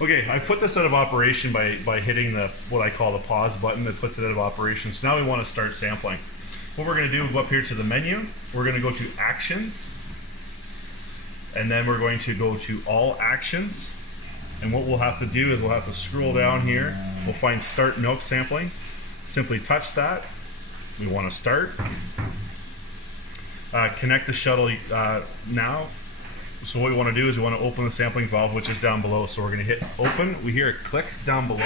Okay, I've put this out of operation by hitting the what I call the pause button that puts it out of operation. So now we want to start sampling. What we're going to do, go up here to the menu. We're going to go to Actions. And then we're going to go to All Actions. And what we'll have to do is we'll have to scroll down here. We'll find Start Milk Sampling. Simply touch that. We want to start. Connect the shuttle now. So what we want to do is we want to open the sampling valve, which is down below. So we're going to hit open. We hear it click down below.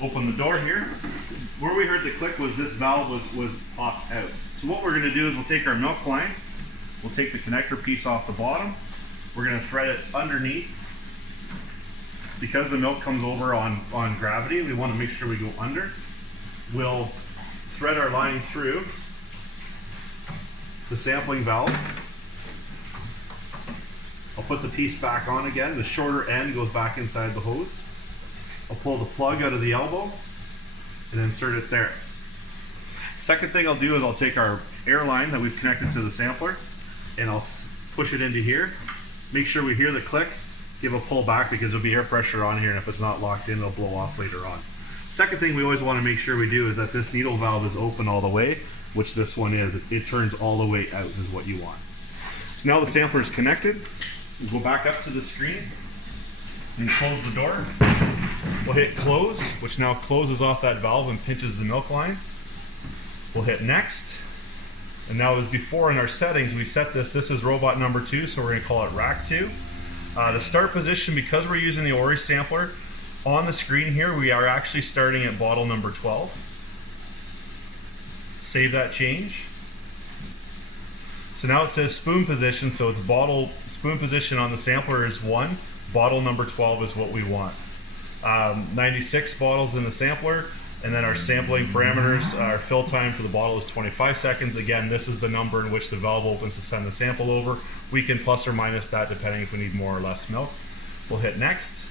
Open the door here. Where we heard the click was this valve was popped out. So what we're going to do is we'll take our milk line. We'll take the connector piece off the bottom. We're going to thread it underneath. Because the milk comes over on gravity, we want to make sure we go under. We'll thread our line through the sampling valve. I'll put the piece back on again. The shorter end goes back inside the hose. I'll pull the plug out of the elbow and insert it there. Second thing I'll do is I'll take our air line that we've connected to the sampler and I'll push it into here. Make sure we hear the click. Give a pull back because there'll be air pressure on here, and if it's not locked in, it'll blow off later on. Second thing we always want to make sure we do is that this needle valve is open all the way, which this one is. It turns all the way out is what you want. So now the sampler is connected. We'll go back up to the screen and close the door. We'll hit close, which now closes off that valve and pinches the milk line. We'll hit next. And now as before in our settings, we set this is robot number 2, so we're going to call it rack 2. The start position, because we're using the Ori-Sampler, on the screen here we are actually starting at bottle number 12. Save that change. So now it says spoon position, so it's spoon position on the sampler is 1, bottle number 12 is what we want. 96 bottles in the sampler, and then our sampling parameters, our fill time for the bottle is 25 seconds. Again, this is the number in which the valve opens to send the sample over. We can plus or minus that depending if we need more or less milk. We'll hit next.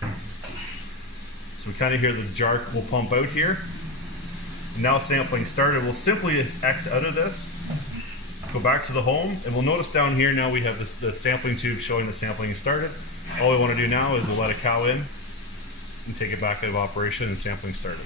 So we kind of hear the jar will pump out here. Now sampling started. We'll simply X out of this, go back to the home, and we'll notice down here now we have the sampling tube showing the sampling is started. All we want to do now is we'll let a cow in and take it back out of operation, and sampling started.